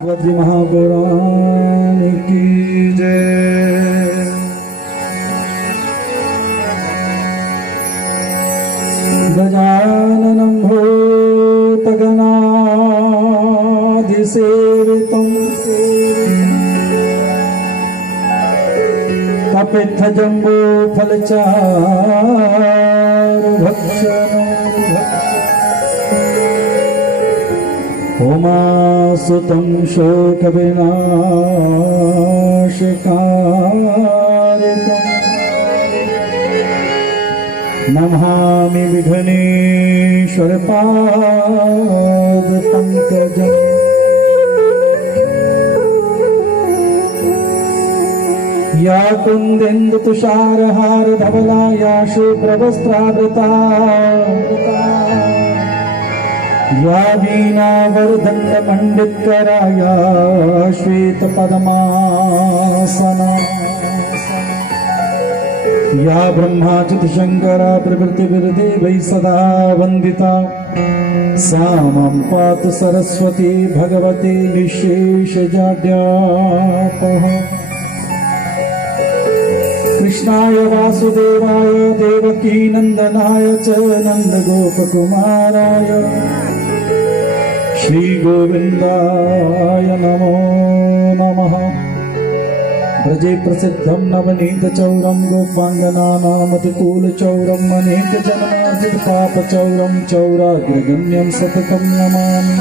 भगवती महापुराण की जय। गजाननं भूतगणाधिसेवितं कपित्थजम्बूफलचारुभक्षणं उमासुतं शोकविनाशकारकं नमामि विघ्नेश्वरपादपङ्कजम्। या कुन्देन्दुतुषारहारधवला या शुभ्रवस्त्रावृता या वीणावरदण्डमण्डितकरा या श्वेतपद्मासना या ब्रह्माच्युतशङ्करा प्रभृतिभिर्देवैः सदा वन्दिता सा मां पातु सरस्वती भगवती निःशेषजाड्यापः। कृष्णाय वासुदेवाय देवकीनन्दनाय च नन्दगोपकुमाराय श्रीगोविन्दाय नमो नमः। ब्रजे प्रसिद्धं नवनीतचौरं गोपाङ्गनानामतिकूलचौरं अनेकजन्मार्जितपापचौरं चौराग्रगण्यं सततं नमामि।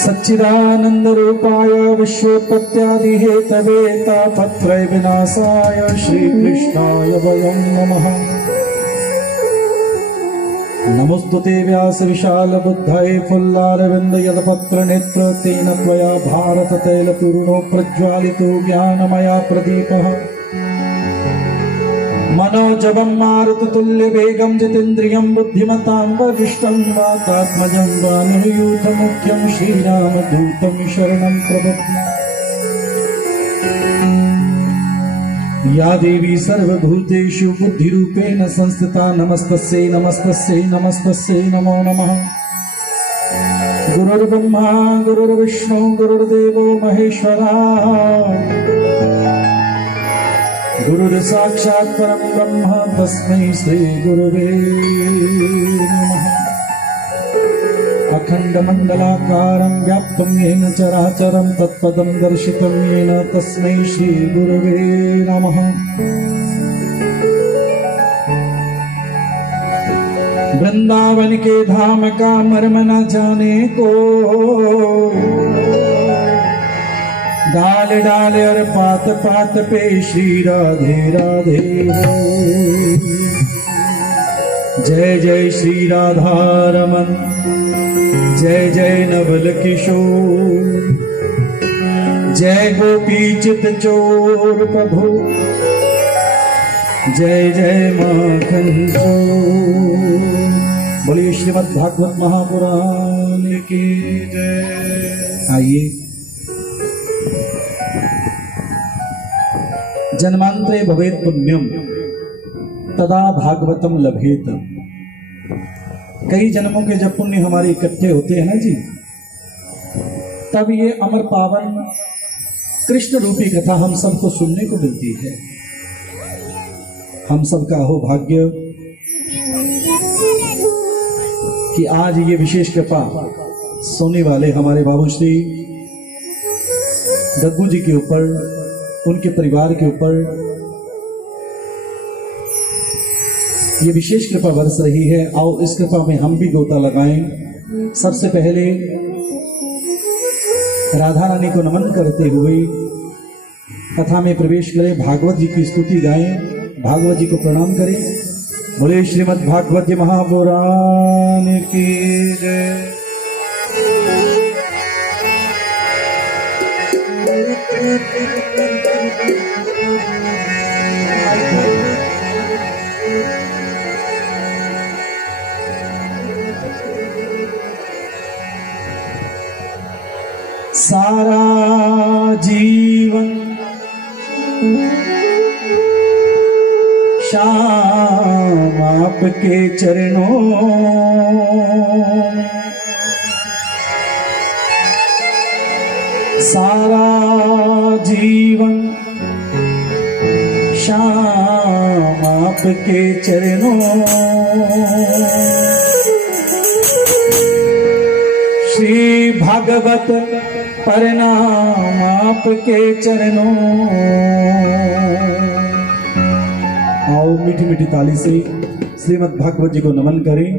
सच्चिदानन्दरूपाय विश्वोत्पत्त्यादिहेतवे तापत्रय विनाशाय श्रीकृष्णाय वयं नमः। नमोस्तुते व्यास विशाल बुद्धाय फुल्लारविन्द यदपत्र नेत्र तेन त्वया भारत तैलपूर्णो प्रज्वालितो ज्ञानमया प्रदीपः। मनोजवं मारुततुल्यवेगं जितेन्द्रियं बुद्धिमतां वरिष्ठं वातात्मजं वानरयूथमुख्यं श्रीरामदूतं शरणं प्रपद्ये। या देवी सर्वभूतेषु बुद्धिरूपेण संस्थिता नमस्तस्यै नमस्तस्यै नमस्तस्यै नमो नमः। गुरुर्ब्रह्मा गुरुर्विष्णु गुरुर्देवो महेश्वरः गुरुर्साक्षात् परं ब्रह्म तस्मै श्री गुरुवे नमः। अखण्डमण्डलाकारं व्याप्तं येन चराचरं तत्पदं दर्शितं येन तस्मै श्री गुरुवे नमः। वृंदावन के धाम का मर्म न जाने को डाल डाल और पात पात पे श्री राधे राधे हो। जय जय श्री राधा रमन जय जय नवल किशोर जय गोपी चित चोर प्रभु जय जय माखन चोर। बोलिए श्रीमद् भागवत महापुराण की जय। आइए, जन्मांतरे भवेत् पुण्यम तदा भागवतम लभेत। कई जन्मों के जब पुण्य हमारे इकट्ठे होते हैं ना जी, तब ये अमर पावन कृष्ण रूपी कथा हम सबको सुनने को मिलती है। हम सबका हो भाग्य कि आज ये विशेष कृपा सोने वाले हमारे बाबू श्री गग्गू जी के ऊपर, उनके परिवार के ऊपर ये विशेष कृपा बरस रही है। आओ इस कृपा में हम भी गोता लगाएं। सबसे पहले राधा रानी को नमन करते हुए कथा में प्रवेश करें, भागवत जी की स्तुति गाएं, भागवत जी को प्रणाम करें। बोले श्रीमद् भागवत जी महापुराण की जय। सारा जीवन श्याम आपके चरणों में सारा जीवन श्याम आपके चरणों, श्री भागवत प्रणाम आपके चरणों। आओ मीठी मीठी ताली से श्रीमद् भागवत जी को नमन करें।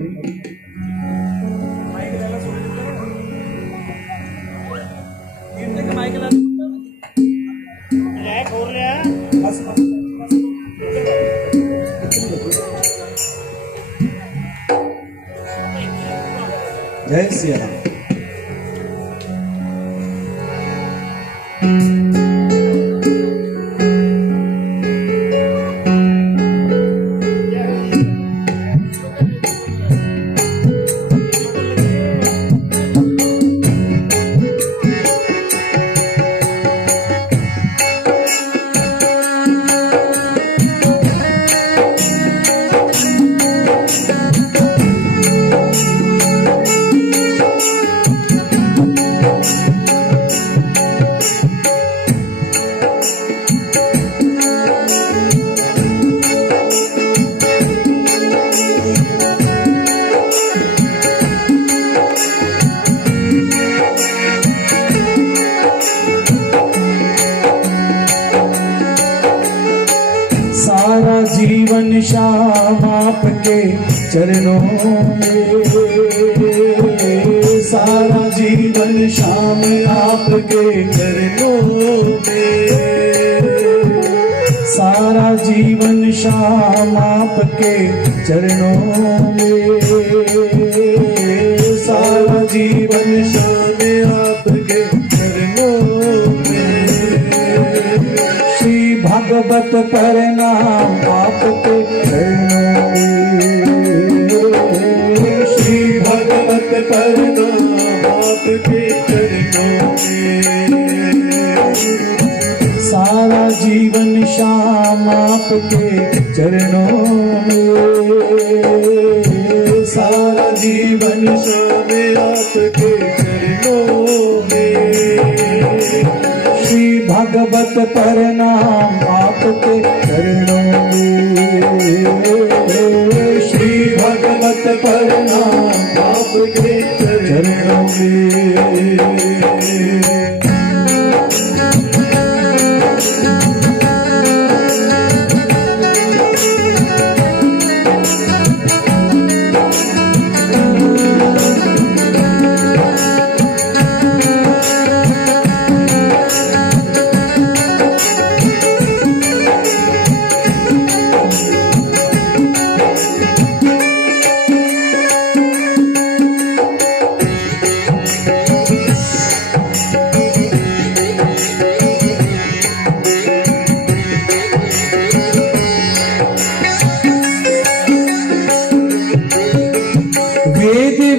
जय सिया राम। सारा जीवन श्याम आपके चरणों में, सारा जीवन श्याम आपके चरणों में, सारा जीवन श्याम आपके चरणों में, सारा जीवन श्याम आपके चरणों में। श्री भागवत प्रणाम आपके चरणों में, श्री भागवत प्रणाम आपके चरणों में। सारा जीवन श्याम आपके चरणों में, सारा जीवन श्याम आपके चरणों में। श्री भागवत प्रणाम आपके चरणों में, श्री भागवत प्रणाम आपके चरणों में।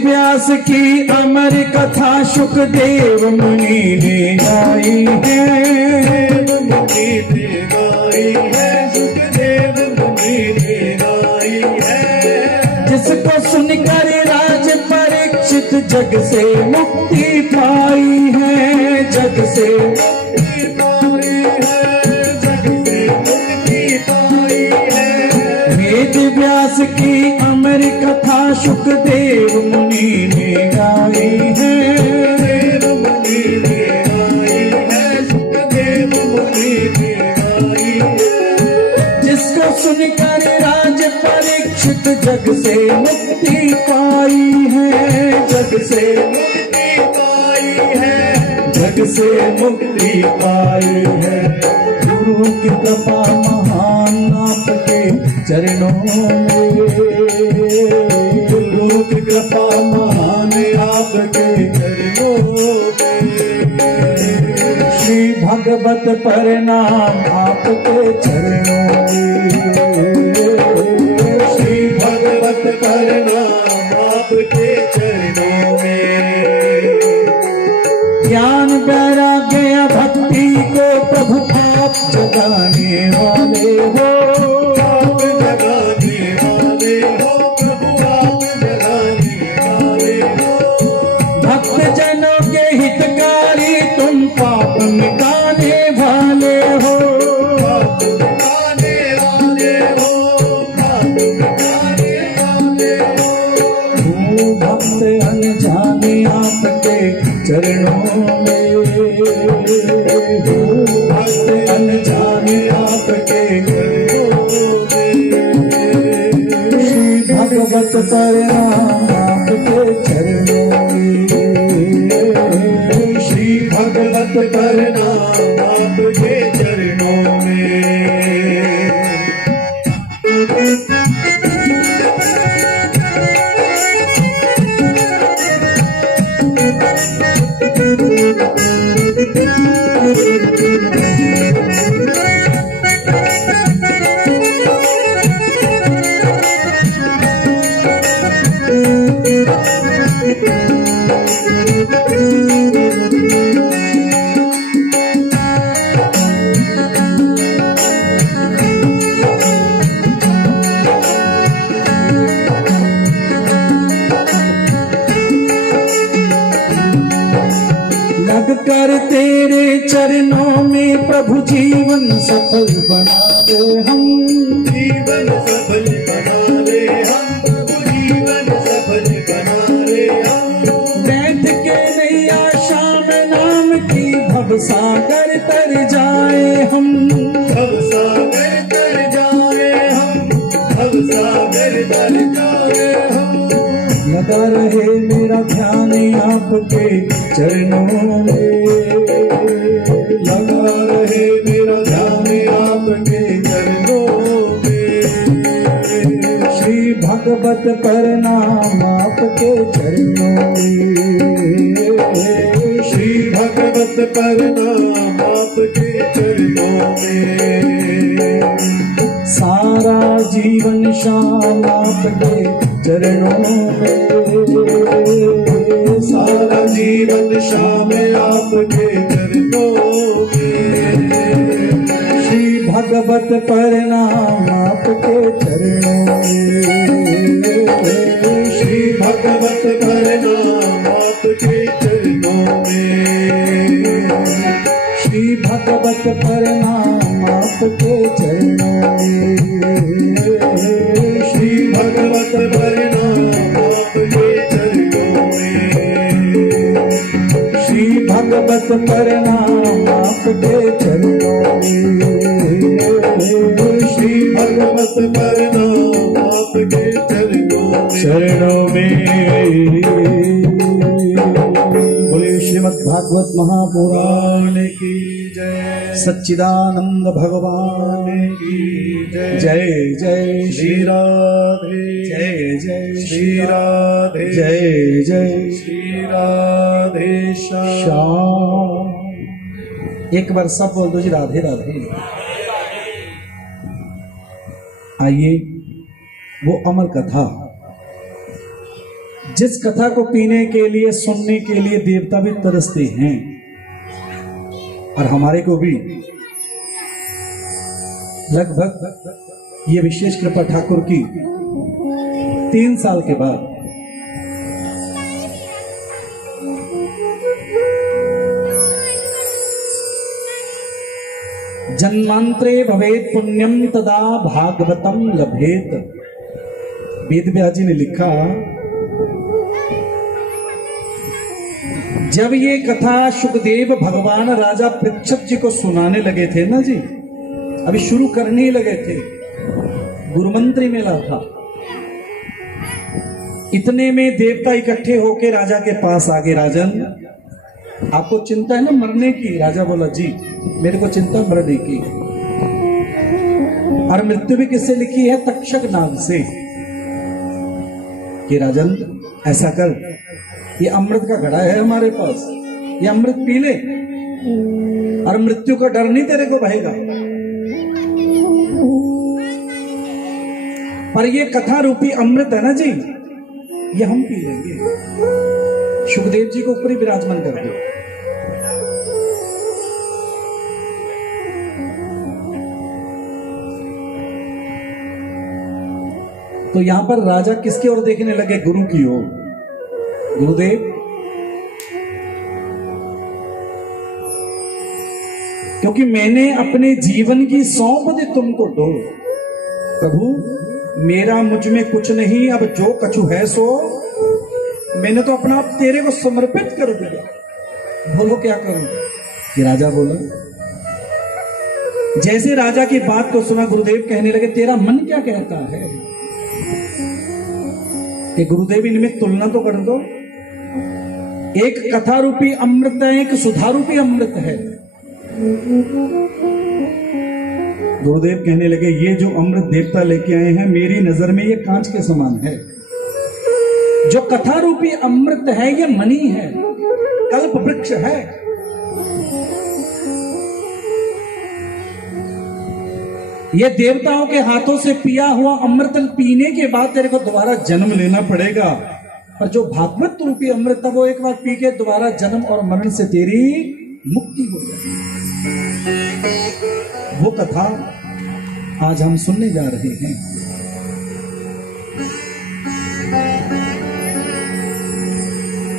व्यास की अमर कथा सुखदेव मुनि ने गाई है, मुनि ने गाई है, सुखदेव मुनि ने गाई है। जिसको सुनकर राज परीक्षित जग से मुक्ति पाई है, जग से मुक्ति पाई है, जग से मुक्ति पाई है। वेद व्यास की अमर कथा सुखदेव मुनि ने गाई है, मुनि ने गाई है, सुखदेव मुनि ने गाई है। जिसको सुनकर राज परीक्षित जग से मुक्ति पाई है, जग से मुक्ति पाई है, जग से मुक्ति पाई है। गुरु की कृपा महान आपके चरणों में, गुरु की कृपा महान आपके चरणों में। श्री भगवत प्रणाम आपके चरणों में, श्री भगवत प्रणाम आपके चरणों में। ज्ञान वैराग्य भक्ति को प्रभु आप जगाने वाले हो, आप जगाने वाले हो, प्रभु आप जगाने वाले हो। भक्त जनों के हितकारी तुम पा जाने आपके चरणों में, भक्त अनजाने आपके चरणों में, भगवत प्रणाम आपके चरणों में, श्री भगवत प्रणाम आपके चरणों में। कर तेरे चरणों में प्रभु जीवन सफल बना दे हम, जीवन सफल बना दे हम, प्रभु जीवन सफल बना दे हम। बैठ के नैया श्याम नाम की भवसागर तर जाए हम, भवसागर तर जाए हम, भवसागर तर जाए हम। लगा रहे मेरा ध्यान आपके चरणों में, लगा रहे मेरा ध्यान आपके चरणों में, श्री भगवत प्रणाम आपके चरणों में, श्री भगवत प्रणाम आपके चरणों में। सारा जीवन श्याम आपके चरणों में, सारा जीवन श्याम आपके चरणों में, श्री भगवत प्रणाम आपके चरणों में, श्री भगवत प्रणाम आपके चरणों में, श्री भगवत प्रणाम आपके चरणों में, श्री भगवत प्रणाम आपके चरणों में, श्री भगवत प्रणाम आपके चरणों में, श्री भगवत प्रणाम आपके चरणों में। बोले श्रीमद् भागवत महापुराण की जय, सच्चिदानंद भगवान की जय, जय जय श्री राधे, जय जय श्री राधे, जय जय श्री राधे श्याम। एक बार सब बोल दो जी राधे राधे। आइए वो अमर कथा, जिस कथा को पीने के लिए सुनने के लिए देवता भी तरसते हैं, और हमारे को भी लगभग ये विशेष कृपा ठाकुर की 3 साल के बाद जन्मांतरे भवेत पुण्यम तदा भागवतम लभेत। वेद व्यास जी ने लिखा, जब ये कथा सुखदेव भगवान राजा परीक्षित जी को सुनाने लगे थे ना जी, अभी शुरू करने ही लगे थे, गुरुमंत्री मेला था, इतने में देवता इकट्ठे होके राजा के पास आ गए। राजन, आपको चिंता है ना मरने की? राजा बोला, जी मेरे को चिंता मरने की। और मृत्यु भी किससे लिखी है? तक्षक नाग से। कि राजन ऐसा कर, ये अमृत का घड़ा है हमारे पास, ये अमृत पी ले, और मृत्यु का डर नहीं तेरे को रहेगा। पर ये कथा रूपी अमृत है ना जी, ये हम पी लेंगे। सुखदेव जी को ऊपर ही विराजमान कर दो। तो यहां पर राजा किसकी ओर देखने लगे? गुरु की ओर। गुरुदेव, क्योंकि मैंने अपने जीवन की सौंप दी तुमको डोर। प्रभु, मेरा मुझ में कुछ नहीं, अब जो कछु है सो मैंने तो अपना आप तेरे को समर्पित कर दिया, बोलो क्या करूं। कि राजा बोला, जैसे राजा की बात को सुना गुरुदेव कहने लगे, तेरा मन क्या कहता है? कि गुरुदेव इनमें तुलना तो कर दो, एक कथा रूपी अमृत है, एक सुधा रूपी अमृत है। गुरुदेव कहने लगे, ये जो अमृत देवता लेके आए हैं मेरी नजर में ये कांच के समान है। जो कथा रूपी अमृत है ये मणि है, कल्प वृक्ष है। ये देवताओं के हाथों से पिया हुआ अमृत पीने के बाद तेरे को दोबारा जन्म लेना पड़ेगा, पर जो भागवत रूपी अमृत वो एक बार पी के दोबारा जन्म और मरण से तेरी मुक्ति हो जाएगी। वो कथा आज हम सुनने जा रहे हैं।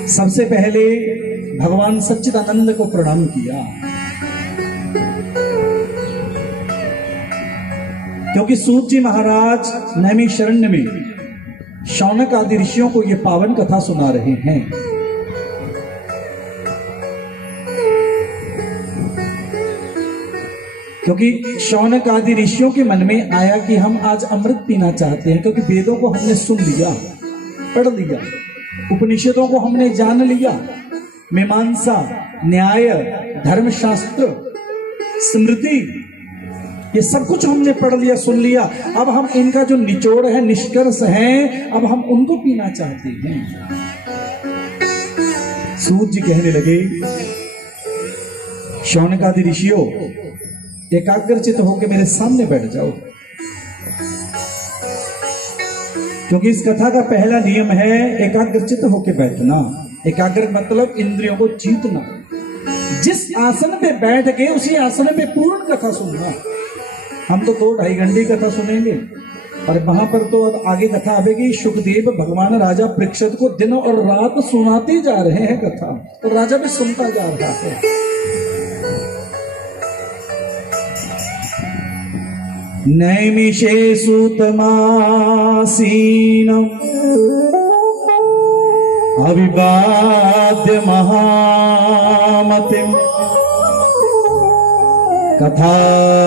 सबसे पहले भगवान सच्चिदानंद को प्रणाम किया, क्योंकि सूत जी महाराज नैमिषारण्य में शौनक आदि ऋषियों को यह पावन कथा सुना रहे हैं। क्योंकि शौनक आदि ऋषियों के मन में आया कि हम आज अमृत पीना चाहते हैं, क्योंकि वेदों को हमने सुन लिया, पढ़ लिया, उपनिषदों को हमने जान लिया, मीमांसा, न्याय, धर्मशास्त्र, स्मृति, ये सब कुछ हमने पढ़ लिया, सुन लिया। अब हम इनका जो निचोड़ है, निष्कर्ष है, अब हम उनको पीना चाहते हैं। सूत जी कहने लगे, शौनक आदि ऋषियों एकाग्रचित होकर मेरे सामने बैठ जाओ, क्योंकि इस कथा का पहला नियम है एकाग्रचित होकर बैठना। एकाग्र मतलब इंद्रियों को जीतना। जिस आसन पे बैठ गए उसी आसन पे पूर्ण कथा सुनना। हम तो 2-2.5 घंटे कथा सुनेंगे, और वहां पर तो अब आगे कथा आवेगी। सुखदेव भगवान राजा परीक्षित को दिन और रात सुनाते जा रहे हैं कथा, और राजा भी सुनता जा रहा है। नैमिषे सूतमासीनम् अविवाद्य महामतिम् कथामृतरसस्वादो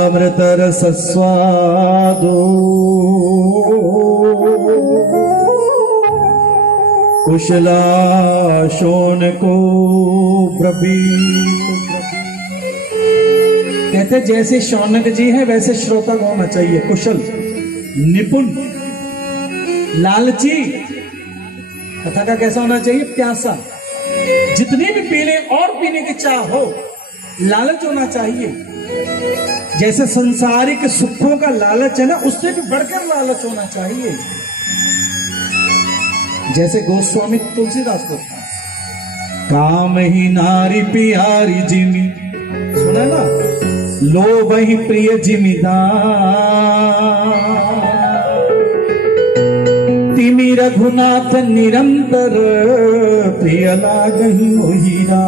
कुशला शौनको ब्रवीत। कहते जैसे शौनक जी है वैसे श्रोता को होना चाहिए, कुशल, निपुण, लालची। कथा का कैसा होना चाहिए? प्यासा, जितनी भी पीने और पीने की चाह हो, लालच होना चाहिए। जैसे संसारिक सुखों का लालच है ना, उससे भी बढ़कर लालच होना चाहिए। जैसे गोस्वामी तुलसीदास को था, काम ही नारी प्यारी जिमी, सुना ना, लोभ ही प्रिय जिमीदार, तिमी रघुनाथ निरंतर प्रिय लागहि मोहिरा।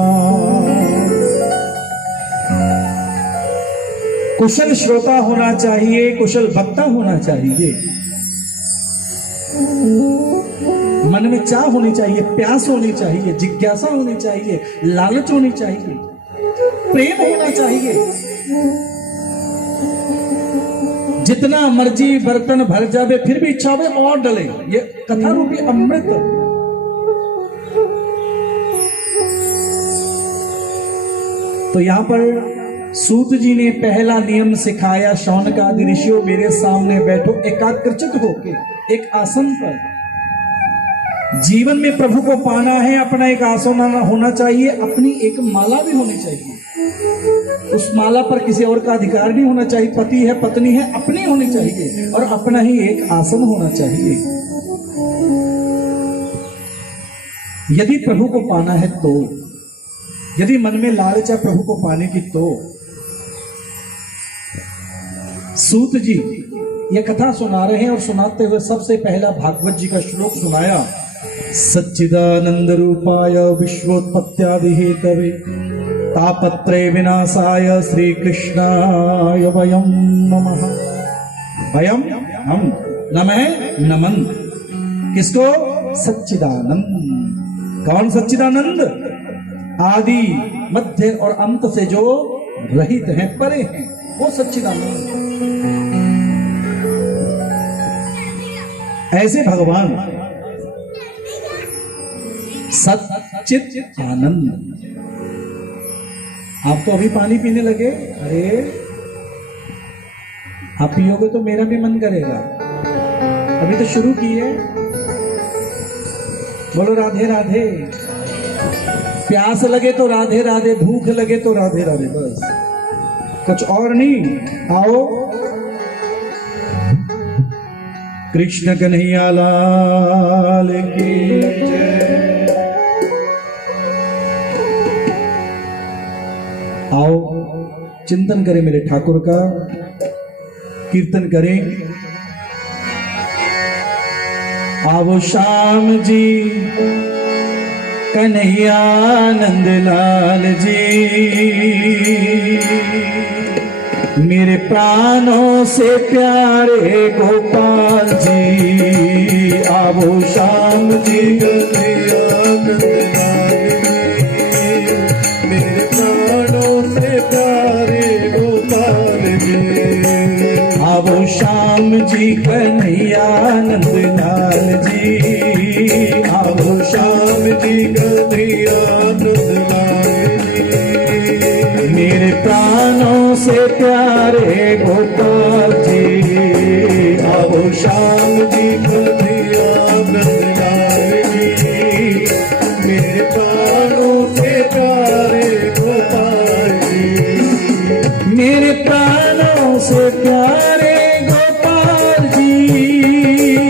कुशल श्रोता होना चाहिए, कुशल वक्ता होना चाहिए। मन में चाह होनी चाहिए, प्यास होनी चाहिए, जिज्ञासा होनी चाहिए, लालच होनी चाहिए, प्रेम होना चाहिए। जितना मर्जी बर्तन भर जावे फिर भी इच्छा में और डले, ये कथा रूपी अमृत। तो यहां पर सूत जी ने पहला नियम सिखाया, शौनक आदि ऋषियों मेरे सामने बैठो एकाग्रचित होके एक आसन पर। जीवन में प्रभु को पाना है, अपना एक आसन होना चाहिए, अपनी एक माला भी होनी चाहिए। उस माला पर किसी और का अधिकार नहीं होना चाहिए। पति है, पत्नी है, अपनी होनी चाहिए, और अपना ही एक आसन होना चाहिए। यदि प्रभु को पाना है तो, यदि मन में लालच है प्रभु को पाने की, तो सूत जी ये कथा सुना रहे हैं, और सुनाते हुए सबसे पहला भागवत जी का श्लोक सुनाया। सच्चिदानंद रूपाय विश्वोत्पत्त्यादि हेतवे तापत्रय विनाशाय श्री कृष्णाय वयं नमः। वयं हम नमः नमन किसको? सच्चिदानंद। कौन सच्चिदानंद? आदि मध्य और अंत से जो रहित हैं, परे हैं, वो सच्चिदानंद। ऐसे भगवान सच्चित आनंद। आप तो अभी पानी पीने लगे, अरे आप पियोगे तो मेरा भी मन करेगा। अभी तो शुरू की है। बोलो राधे राधे। प्यास लगे तो राधे राधे, भूख लगे तो राधे राधे, बस कुछ और नहीं। आओ। कृष्ण कन्हैया लाल की जय। आओ चिंतन करें मेरे ठाकुर का, कीर्तन करें। आओ श्याम जी कन्हैया नंद लाल जी, मेरे प्राणों से प्यारे गोपाल जी। आओ श्याम जी कन्हैया नंद लाल जी, मेरे प्राणों से प्यारे गोपाल जी। आओ श्याम जी कन्हैया नंद लाल जी, आओ श्याम जी कन्हैया नंद लाल जी, मेरे प्राणों से प्यारे गोपाल जी। आओ श्याम जी कन्हैया नंद लाल जी, मेरे प्राणों से प्यारे गोपाल जी, मेरे प्राणों से प्यारे गोपाल जी,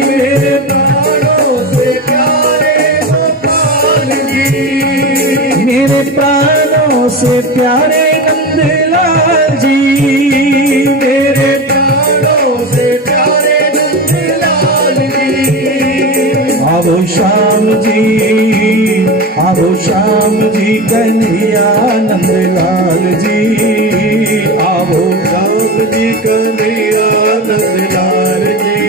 मेरे प्राणों से प्यारे गोपाल जी, मेरे प्राणों से प्यारे नंदलाल जी, मेरे प्राणों से प्यारे नंदलाल जी। आओ श्याम जी, आओ श्याम जी कन्हैया नंदलाल जी, आओ श्याम जी कन्हैया नंदलाल जी,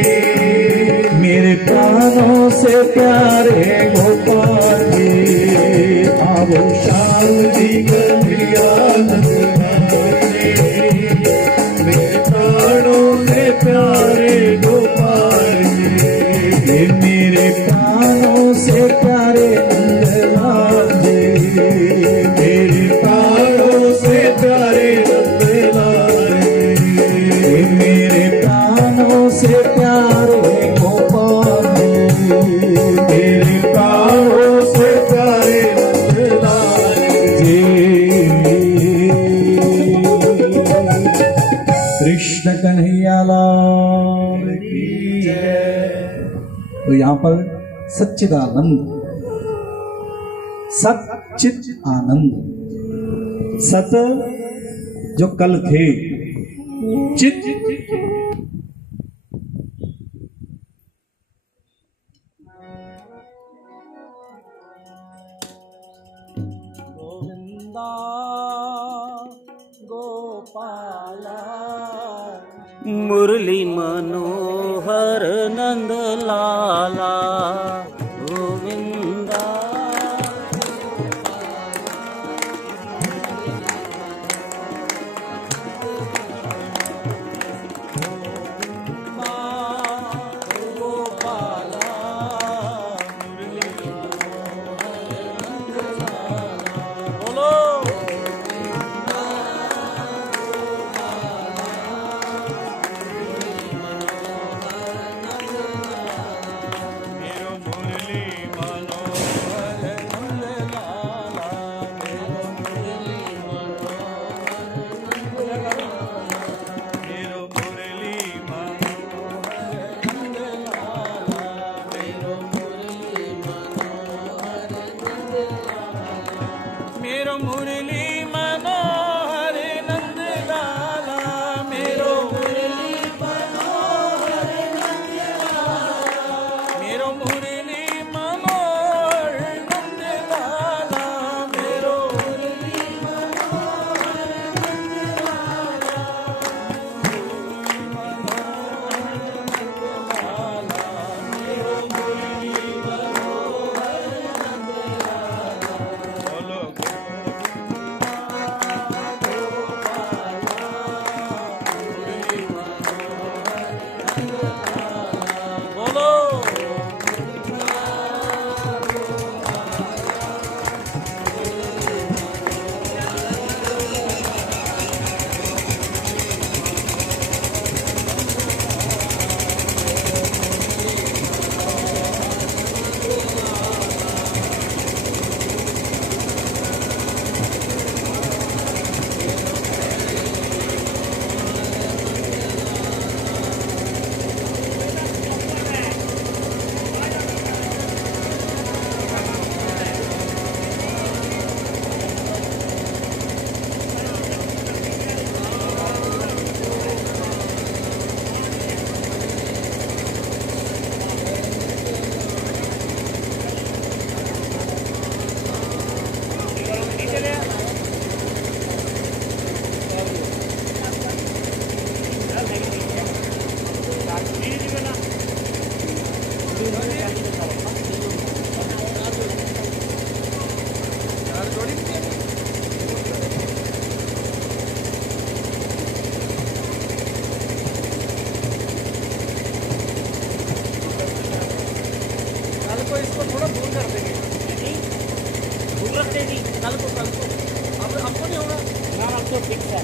मेरे प्राणों से प्यारे गोपाल जी। आओ श्याम जी कन्हैया नंदलाल जी, मेरे प्राणों से प्यारे गोपाल जी, मेरे प्राणों से प्यारे नंदलाल जी, मेरे प्राणों से प्यारे नंदलाल जी, मेरे प्राणों से प्यारे गोपाल जी, मेरे प्राणों से प्यारे नंदलाल जी। कृष्ण कन्हैया लाल की जय। तो यहाँ पर सच्चिदानंद, सच्चित आनंद। सत जो कल थे, चित गोविंदा गोपाला, मुरली मनोहर नंद लाला, गोविंदा कल को अब हमको नहीं होगा ना अब तो फिक्स है।